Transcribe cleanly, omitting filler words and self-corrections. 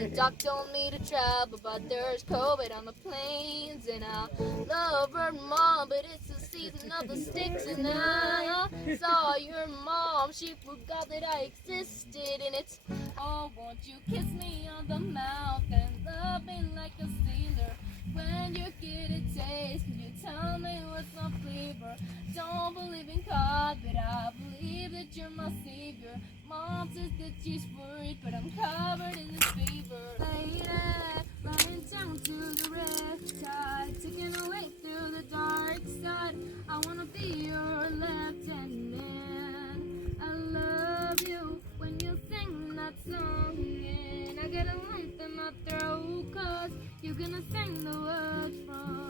The doc told me to travel, but there's COVID on the planes. And I love her mom, but it's the season of the sticks. And I saw your mom, she forgot that I existed. And it's, oh, won't you kiss me on the mouth and love me like a sailor? When you get a taste, can you tell me what's my flavor? Don't believe in God, but I believe that you're my savior. Mom says that she's worried, but I'm covered in this fever. Lady, running down to the riptide, taking away through the dark side. I wanna be your lieutenant. I love you when you sing that song, and I get a lump in my throat, 'cause you're gonna sing the words from